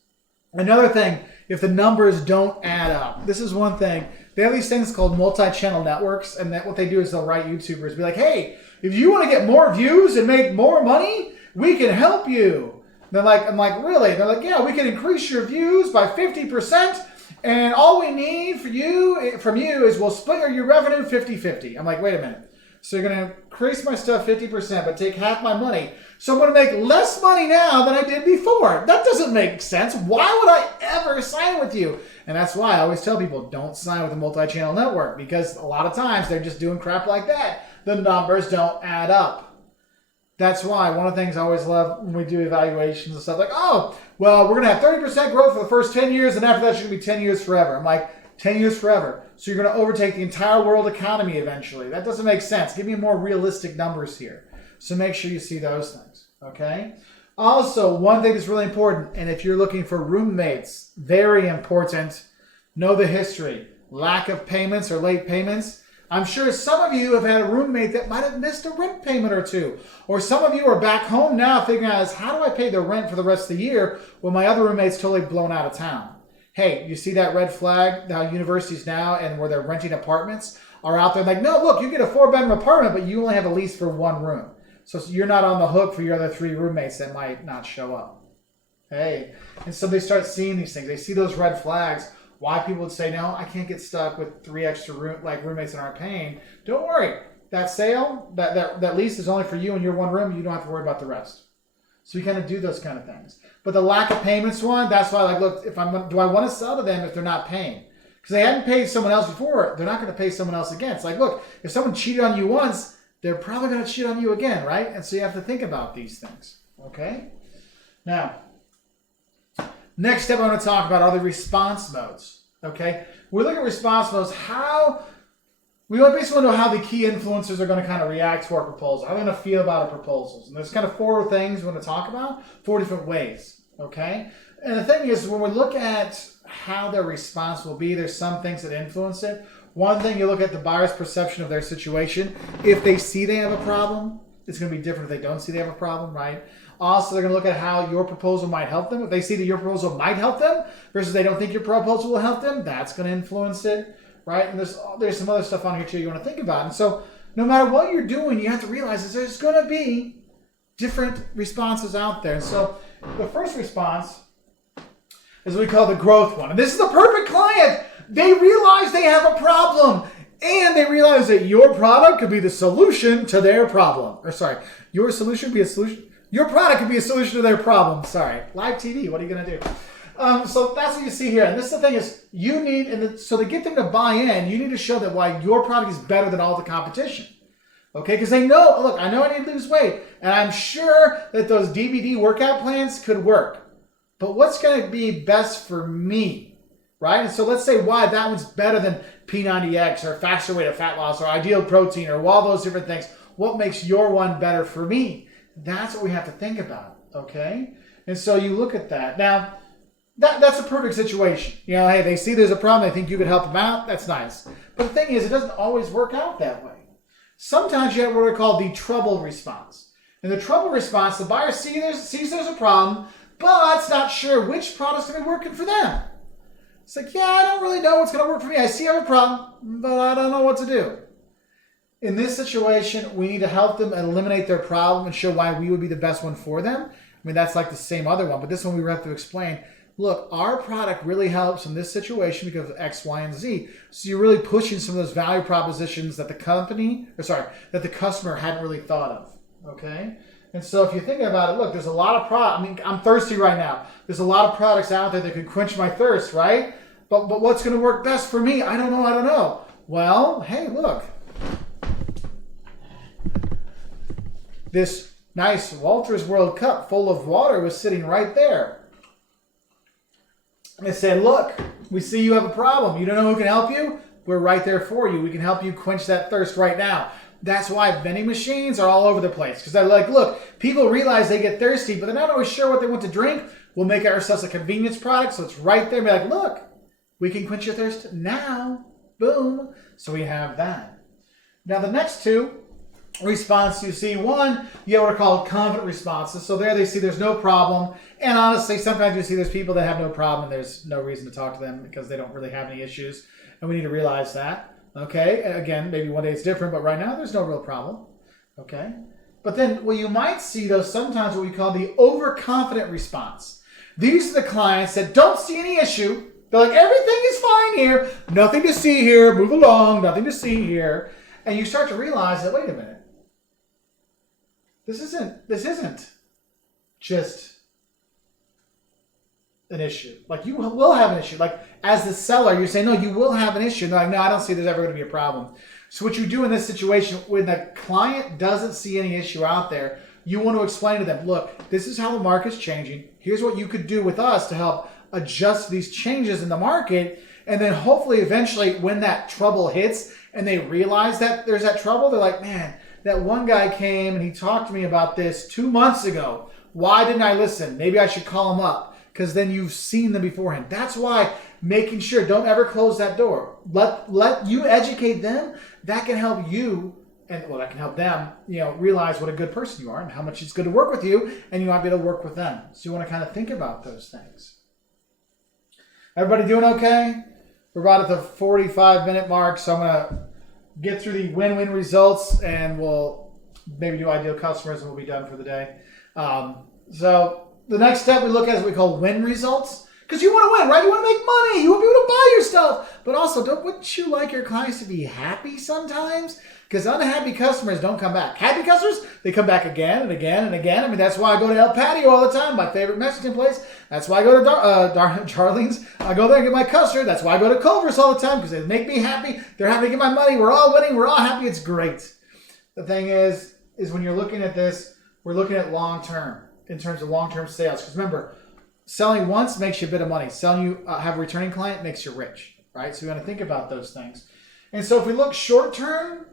Another thing, if the numbers don't add up, this is one thing. They have these things called multi-channel networks, and what they do is they'll write YouTubers, be like, hey, if you want to get more views and make more money, we can help you. I'm like, really? They're like, yeah, we can increase your views by 50%, and all we need from you is we'll split your revenue 50-50. I'm like, wait a minute. So you're going to increase my stuff 50%, but take half my money. So I'm going to make less money now than I did before. That doesn't make sense. Why would I ever sign with you? And that's why I always tell people, don't sign with a multi-channel network, because a lot of times they're just doing crap like that. The numbers don't add up. That's why one of the things I always love when we do evaluations and stuff, like, oh, well, we're going to have 30% growth for the first 10 years, and after that, it's going to be 10 years forever. I'm like, 10 years forever. So you're going to overtake the entire world economy eventually. That doesn't make sense. Give me more realistic numbers here. So make sure you see those things, okay? Also, one thing that's really important, and if you're looking for roommates, very important, know the history. Lack of payments or late payments. I'm sure some of you have had a roommate that might have missed a rent payment or 2. Or some of you are back home now figuring out, how do I pay the rent for the rest of the year when my other roommate's totally blown out of town? Hey, you see that red flag, how universities now and where they're renting apartments are out there like, no, look, you get a 4-bedroom apartment, but you only have a lease for 1 room. So you're not on the hook for your other 3 roommates that might not show up. Hey, and so they start seeing these things. They see those red flags. Why people would say, no, I can't get stuck with 3 extra roommates that aren't paying. Don't worry. That sale, that lease is only for you and your 1 room. You don't have to worry about the rest. So you kind of do those kind of things. But the lack of payments one, that's why, like, look, do I want to sell to them if they're not paying? Because they hadn't paid someone else before, they're not going to pay someone else again. It's like, look, if someone cheated on you once, they're probably going to cheat on you again, right? And so you have to think about these things, okay? Now, next step I want to talk about are the response modes, okay? We look at response modes, we basically want to know how the key influencers are going to kind of react to our proposal, how they're going to feel about our proposals. And there's kind of 4 things we want to talk about, 4 different ways, okay? And the thing is, when we look at how their response will be, there's some things that influence it. One thing, you look at the buyer's perception of their situation. If they see they have a problem, it's going to be different if they don't see they have a problem, right? Also, they're going to look at how your proposal might help them. If they see that your proposal might help them versus they don't think your proposal will help them, that's going to influence it, right? And there's some other stuff on here too you want to think about. And so no matter what you're doing, you have to realize that there's going to be different responses out there. And so the first response is what we call the growth one. And this is the perfect client. They realize they have a problem and they realize that your product could be the solution to their problem. Or sorry, your solution be a solution. Your product could be a solution to their problem. Sorry, live TV. What are you going to do? So that's what you see here. And this is the thing is you need, so to get them to buy in, you need to show that why your product is better than all the competition. Okay, because they know, look, I know I need to lose weight, and I'm sure that those DVD workout plans could work. But what's going to be best for me? Right? And so let's say why that one's better than P90X or faster way to fat loss or ideal protein or all those different things. What makes your one better for me? That's what we have to think about. Okay? And so you look at that. Now, that's a perfect situation. You know, hey, they see there's a problem. They think you could help them out. That's nice. But the thing is, it doesn't always work out that way. Sometimes you have what are called the trouble response. In the trouble response, the buyer sees there's a problem, but it's not sure which product's going to be working for them. It's like, yeah, I don't really know what's going to work for me. I see I have a problem, but I don't know what to do. In this situation, we need to help them eliminate their problem and show why we would be the best one for them. I mean, that's like the same other one, but this one we have to explain, look, our product really helps in this situation because of X, Y, and Z. So you're really pushing some of those value propositions that that the customer hadn't really thought of, okay? And so if you think about it, look, there's a lot of products. I mean, I'm thirsty right now. There's a lot of products out there that can quench my thirst, right? But what's going to work best for me? I don't know. Well, hey, look. This nice Wolters World cup full of water was sitting right there. And they said, look, we see you have a problem. You don't know who can help you? We're right there for you. We can help you quench that thirst right now. That's why vending machines are all over the place. Because they're like, look, people realize they get thirsty, but they're not always sure what they want to drink. We'll make ourselves a convenience product, so it's right there. Be like, look, we can quench your thirst now. Boom. So we have that. Now the next two response you see, one, you have what are called confident responses. So there they see there's no problem. And honestly, sometimes you see there's people that have no problem. There's no reason to talk to them because they don't really have any issues. And we need to realize that. Okay, again, maybe one day it's different, but right now there's no real problem. Okay, but then what you might see, though, sometimes what we call the overconfident response. These are the clients that don't see any issue. They're like, everything is fine here, nothing to see here, move along, nothing to see here. And you start to realize that, wait a minute, this isn't just an issue. Like, you will have an issue. Like, as the seller, you're saying, no, you will have an issue. And they're like, no, I don't see there's ever going to be a problem. So what you do in this situation, when the client doesn't see any issue out there, you want to explain to them, look, this is how the market's changing. Here's what you could do with us to help adjust these changes in the market. And then hopefully, eventually, when that trouble hits and they realize that there's that trouble, they're like, man, that one guy came and he talked to me about this 2 months ago. Why didn't I listen? Maybe I should call him up. Because then you've seen them beforehand. That's why making sure, don't ever close that door. Let you educate them. That can help you, and well, that can help them, realize what a good person you are and how much it's good to work with you, and you might be able to work with them. So you want to kind of think about those things. Everybody doing okay? We're about at the 45-minute mark, so I'm going to get through the win-win results, and we'll maybe do ideal customers, and we'll be done for the day. So the next step we look at is what we call win results. Because you want to win, right? You want to make money. You want people to buy your stuff. But also, wouldn't you like your clients to be happy sometimes? Because unhappy customers don't come back. Happy customers, they come back again and again and again. I mean, that's why I go to El Patio all the time, my favorite Mexican place. That's why I go to Darlene's. I go there and get my custard. That's why I go to Culver's all the time, because they make me happy. They're happy to get my money. We're all winning. We're all happy. It's great. The thing is when you're looking at this, we're looking at long term in terms of long term sales. Because remember, selling once makes you a bit of money. Selling you have a returning client makes you rich, right? So you want to think about those things. And so if we look short term,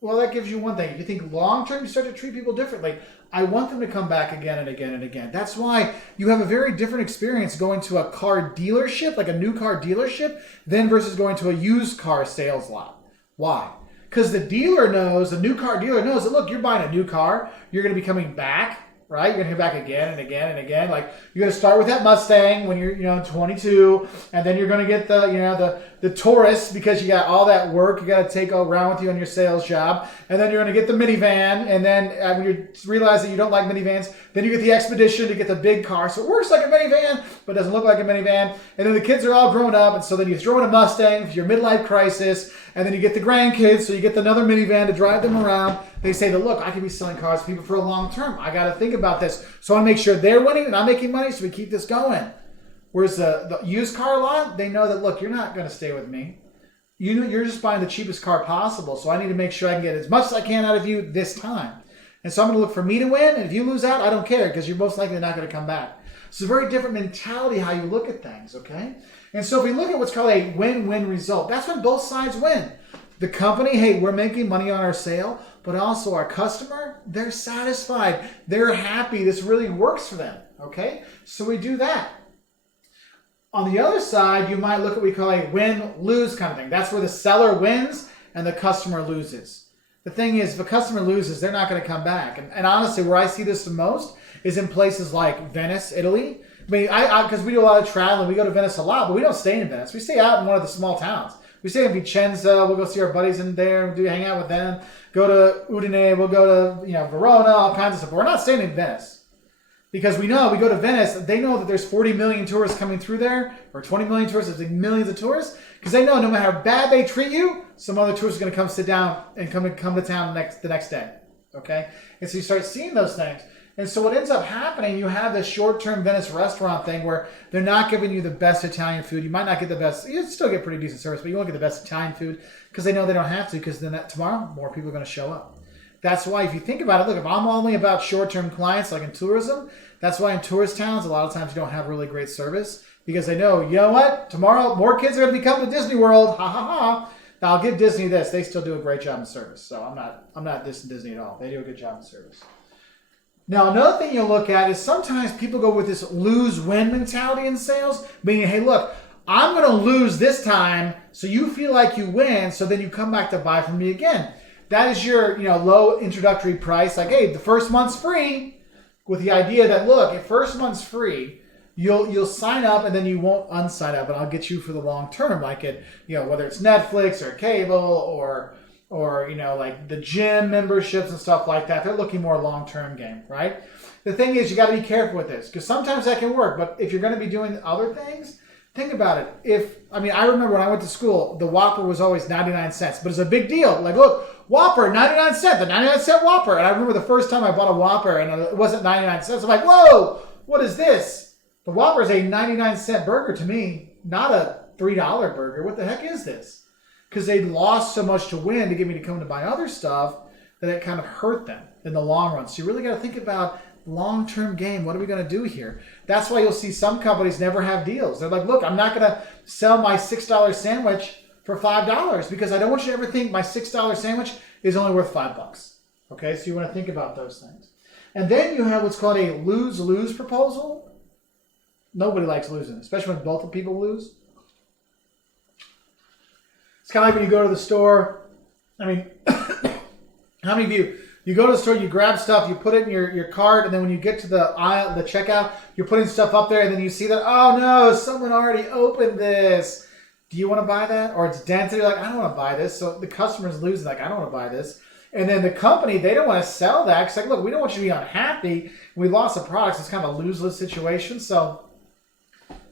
well, that gives you one thing. If you think long term, you start to treat people differently. I want them to come back again and again and again. That's why you have a very different experience going to a car dealership, like a new car dealership, than versus going to a used car sales lot. Why? Because the dealer knows, the new car dealer knows that, look, you're buying a new car. You're going to be coming back, right? You're going to come back again and again and again. Like, you're going to start with that Mustang when you're 22, and then you're going to get the Taurus because you got all that work you got to take around with you on your sales job, and then you're going to get the minivan, and then when you realize that you don't like minivans, then you get the Expedition to get the big car. So it works like a minivan, but doesn't look like a minivan. And then the kids are all grown up, and so then you throw in a Mustang for your midlife crisis, and then you get the grandkids, so you get another minivan to drive them around. They say that, look, I can be selling cars to people for a long term. I got to think about this. So I want to make sure they're winning and I'm making money, so we keep this going. Whereas the used car lot, they know that, look, you're not going to stay with me. You're just buying the cheapest car possible, so I need to make sure I can get as much as I can out of you this time. And so I'm going to look for me to win, and if you lose out, I don't care, because you're most likely not going to come back. So it's a very different mentality how you look at things, okay? And so if we look at what's called a win-win result, that's when both sides win. The company, hey, we're making money on our sale, but also our customer, they're satisfied. They're happy. This really works for them, okay? So we do that. On the other side, you might look at what we call a win-lose kind of thing. That's where the seller wins and the customer loses. The thing is, if a customer loses, they're not going to come back. And honestly, where I see this the most is in places like Venice, Italy. I mean, because we do a lot of traveling, we go to Venice a lot, but we don't stay in Venice. We stay out in one of the small towns. We stay in Vicenza. We'll go see our buddies in there and hang out with them. Go to Udine. We'll go to Verona, all kinds of stuff. But we're not staying in Venice. Because we go to Venice, they know that there's 40 million tourists coming through there, or 20 million tourists, there's millions of tourists, because they know no matter how bad they treat you, some other tourist is going to come sit down and come to town the next day, okay? And so you start seeing those things. And so what ends up happening, you have this short-term Venice restaurant thing where they're not giving you the best Italian food. You might not get the best, you still get pretty decent service, but you won't get the best Italian food because they know they don't have to, because then tomorrow, more people are going to show up. That's why if you think about it, look, if I'm only about short-term clients like in tourism, that's why in tourist towns, a lot of times you don't have really great service because they know, you know what, tomorrow more kids are going to be coming to Disney World, ha ha ha. Now I'll give Disney this. They still do a great job in service. So I'm not dissing Disney at all. They do a good job in service. Now another thing you'll look at is sometimes people go with this lose-win mentality in sales, meaning, hey, look, I'm going to lose this time so you feel like you win, so then you come back to buy from me again. That is your low introductory price. Like, hey, the first month's free, with the idea that, look, if first month's free, you'll sign up and then you won't unsign up, and I'll get you for the long term, like it, whether it's Netflix or cable or like the gym memberships and stuff like that. They're looking more long-term game, right? The thing is, you got to be careful with this because sometimes that can work, but if you're going to be doing other things, think about it. I remember when I went to school, the Whopper was always 99 cents, but it's a big deal. Like, look, Whopper, 99 cents, the 99 cent Whopper. And I remember the first time I bought a Whopper and it wasn't 99 cents. I'm like, whoa, what is this? The Whopper is a 99 cent burger to me, not a $3 burger. What the heck is this? Because they lost so much to win to get me to come to buy other stuff that it kind of hurt them in the long run. So you really got to think about long-term game. What are we going to do here? That's why you'll see some companies never have deals. They're like, look, I'm not going to sell my $6 sandwich for $5 because I don't want you to ever think my $6 sandwich is only worth $5. Okay, so you want to think about those things. And then you have what's called a lose-lose proposal. Nobody likes losing, especially when both people lose. It's kind of like when you go to the store. I mean, how many of you go to the store, you grab stuff, you put it in your cart, and then when you get to the aisle, the checkout, you're putting stuff up there, and then you see that, oh no, someone already opened this. Do you want to buy that? Or it's dented. You're like, I don't want to buy this. So the customer's losing, like, I don't want to buy this. And then the company, they don't want to sell that. It's like, look, we don't want you to be unhappy. We lost a product. So it's kind of a lose-lose situation. So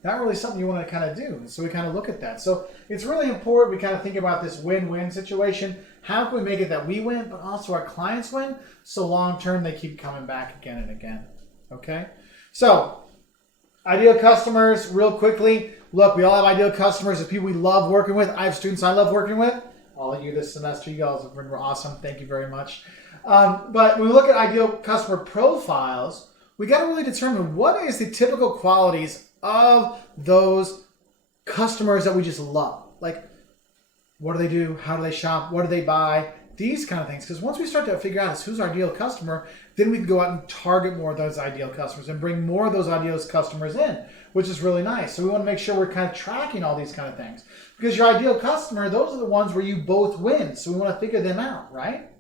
not really something you want to kind of do. So we kind of look at that. So it's really important we kind of think about this win-win situation. How can we make it that we win, but also our clients win, so long-term they keep coming back again and again. Okay? So ideal customers, real quickly. Look, we all have ideal customers. The people we love working with. I have students I love working with. all of you this semester. You guys have been awesome. Thank you very much. But when we look at ideal customer profiles, we got to really determine what is the typical qualities of those customers that we just love. Like, what do they do? How do they shop? What do they buy? These kind of things. Because once we start to figure out who's our ideal customer, then we can go out and target more of those ideal customers and bring more of those ideal customers in, which is really nice. So we want to make sure we're kind of tracking all these kind of things. Because your ideal customer, those are the ones where you both win. So we want to figure them out, right?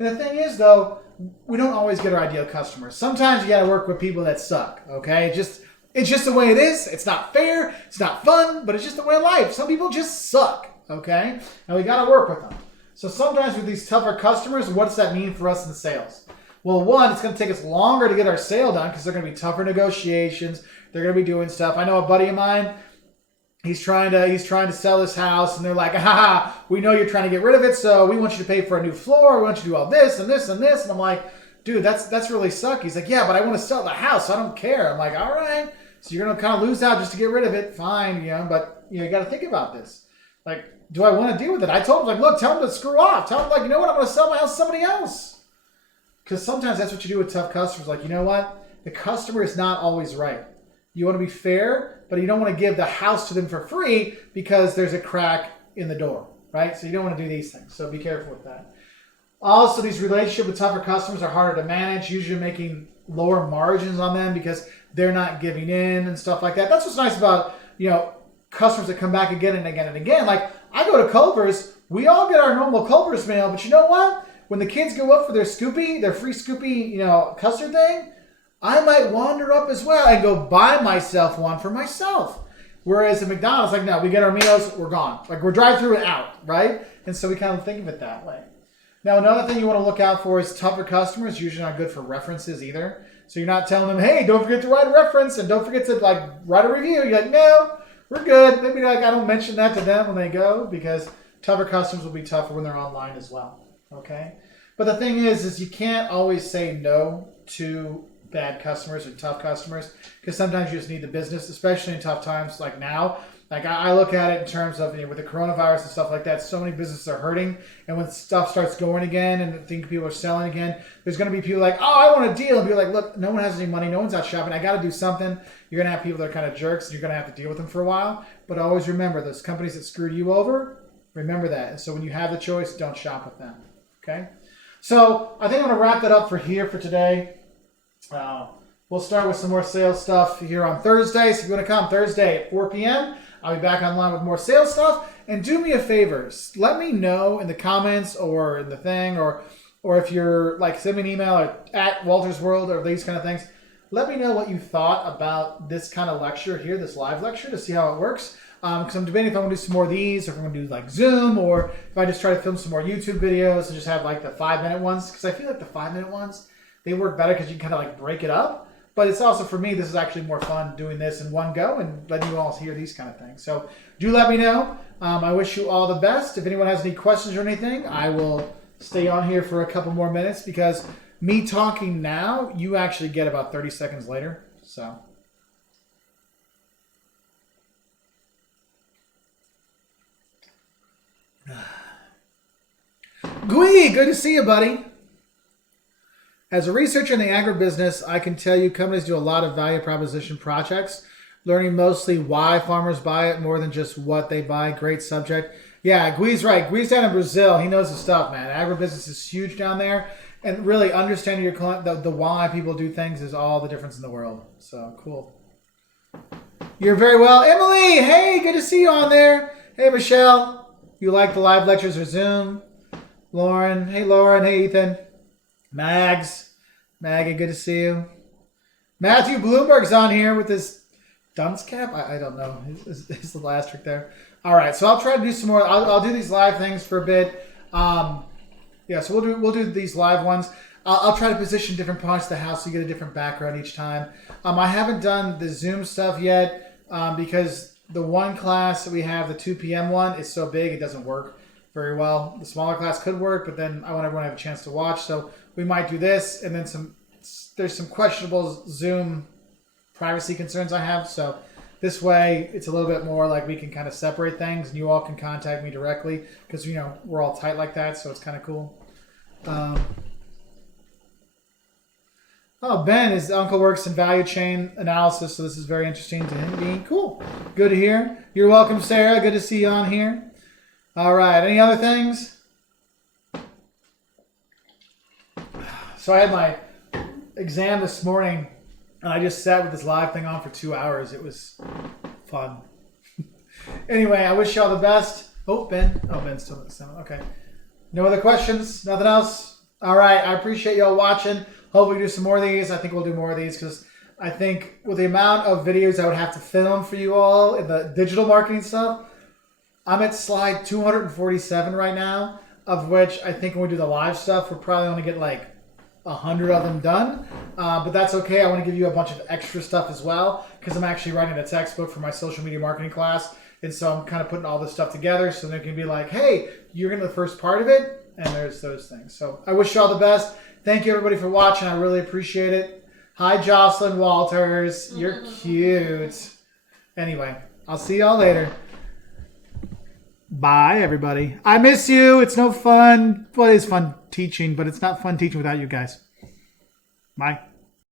And the thing is, though, we don't always get our ideal customers. Sometimes you got to work with people that suck, okay? It's just the way it is. It's not fair. It's not fun, but it's just the way of life. Some people just suck, okay? And we got to work with them. So sometimes with these tougher customers, what does that mean for us in sales? Well, one, it's going to take us longer to get our sale done because they're going to be tougher negotiations. They're going to be doing stuff. I know a buddy of mine, he's trying to sell his house, and they're like, we know you're trying to get rid of it, so we want you to pay for a new floor. We want you to do all this and this and this. And I'm like, dude, that's really sucky. He's like, yeah, but I want to sell the house. So I don't care. I'm like, all right. So you're going to kind of lose out just to get rid of it. Fine, but you got to think about this. Like, do I want to deal with it? I told him, like, look, tell him to screw off. Tell him, like, you know what? I'm going to sell my house to somebody else. Because sometimes that's what you do with tough customers. Like, you know what? The customer is not always right. You want to be fair, but you don't want to give the house to them for free because there's a crack in the door, right? So you don't want to do these things. So be careful with that. Also, these relationships with tougher customers are harder to manage. Usually making lower margins on them because they're not giving in and stuff like that. That's what's nice about, customers that come back again and again and again. Like, I go to Culver's, we all get our normal Culver's mail, but you know what? When the kids go up for their free Scoopy, custard thing, I might wander up as well and go buy myself one for myself. Whereas at McDonald's, like, no, we get our meals, we're gone. Like, we're drive through and out, right? And so we kind of think of it that way. Now, another thing you want to look out for is tougher customers. Usually not good for references either. So you're not telling them, hey, don't forget to write a reference and don't forget to, write a review. You're like, no, we're good. Maybe, I don't mention that to them when they go because tougher customers will be tougher when they're online as well, okay? But the thing is you can't always say no to bad customers or tough customers because sometimes you just need the business, especially in tough times like now. Like, I look at it in terms of, with the coronavirus and stuff like that, so many businesses are hurting. And when stuff starts going again and I think people are selling again, there's going to be people like, oh, I want a deal. And be like, look, no one has any money. No one's out shopping. I got to do something. You're going to have people that are kind of jerks and you're going to have to deal with them for a while. But always remember, those companies that screwed you over, remember that. And so when you have the choice, don't shop with them. Okay? So I think I'm going to wrap that up for today. We'll start with some more sales stuff here on Thursday. So if you want to come Thursday at 4 p.m., I'll be back online with more sales stuff. And do me a favor. Let me know in the comments or in the thing or if you're send me an email at Wolters World or these kind of things. Let me know what you thought about this kind of lecture here, this live lecture, to see how it works. Because I'm debating if I want to do some more of these or if I'm going to do Zoom or if I just try to film some more YouTube videos and just have the 5-minute ones. Because I feel like the 5-minute ones, they work better because you can kind of break it up. But it's also, for me, this is actually more fun doing this in one go and letting you all hear these kind of things. So do let me know. I wish you all the best. If anyone has any questions or anything, I will stay on here for a couple more minutes because me talking now, you actually get about 30 seconds later. So. Gui, good to see you, buddy. As a researcher in the agribusiness, I can tell you companies do a lot of value proposition projects, learning mostly why farmers buy it more than just what they buy. Great subject. Yeah, Gui's right. Gui's down in Brazil. He knows his stuff, man. Agribusiness is huge down there. And really understanding your client, the why people do things is all the difference in the world. So, cool. You're very well. Emily, hey, good to see you on there. Hey, Michelle. You like the live lectures or Zoom? Lauren. Hey, Ethan. Maggie, good to see you. Matthew Bloomberg's on here with his dunce cap. I don't know. His little asterisk there. All right, so I'll try to do some more. I'll do these live things for a bit. So we'll do these live ones. I'll try to position different parts of the house so you get a different background each time. I haven't done the Zoom stuff yet because the one class that we have, the 2 p.m. one, is so big it doesn't work very well. The smaller class could work, but then I want everyone to have a chance to watch. So we might do this, and then there's some questionable Zoom privacy concerns I have. So This way, it's a little bit more like we can kind of separate things, and you all can contact me directly because we're all tight like that, so it's kind of cool. Ben, his uncle works in value chain analysis, so this is very interesting to him. Being cool, good to hear. You're welcome, Sarah. Good to see you on here. All right, any other things? So I had my exam this morning, and I just sat with this live thing on for 2 hours. It was fun. Anyway, I wish you all the best. Oh, Ben. Oh, Ben's still in. Okay. No other questions? Nothing else? All right. I appreciate y'all watching. Hope we do some more of these. I think we'll do more of these because I think with the amount of videos I would have to film for you all in the digital marketing stuff, I'm at slide 247 right now, of which I think when we do the live stuff, we're probably going to get like 100 of them done, but that's okay. I want to give you a bunch of extra stuff as well because I'm actually writing a textbook for my social media marketing class, and so I'm kind of putting all this stuff together so they can be like, hey, you're going to the first part of it, and there's those things. So I wish you all the best. Thank you everybody for watching. I really appreciate it. Hi, Jocelyn Wolters. You're cute. Anyway, I'll see y'all later. Bye, everybody. I miss you. It's no fun. Well, it is fun teaching, but it's not fun teaching without you guys. Bye.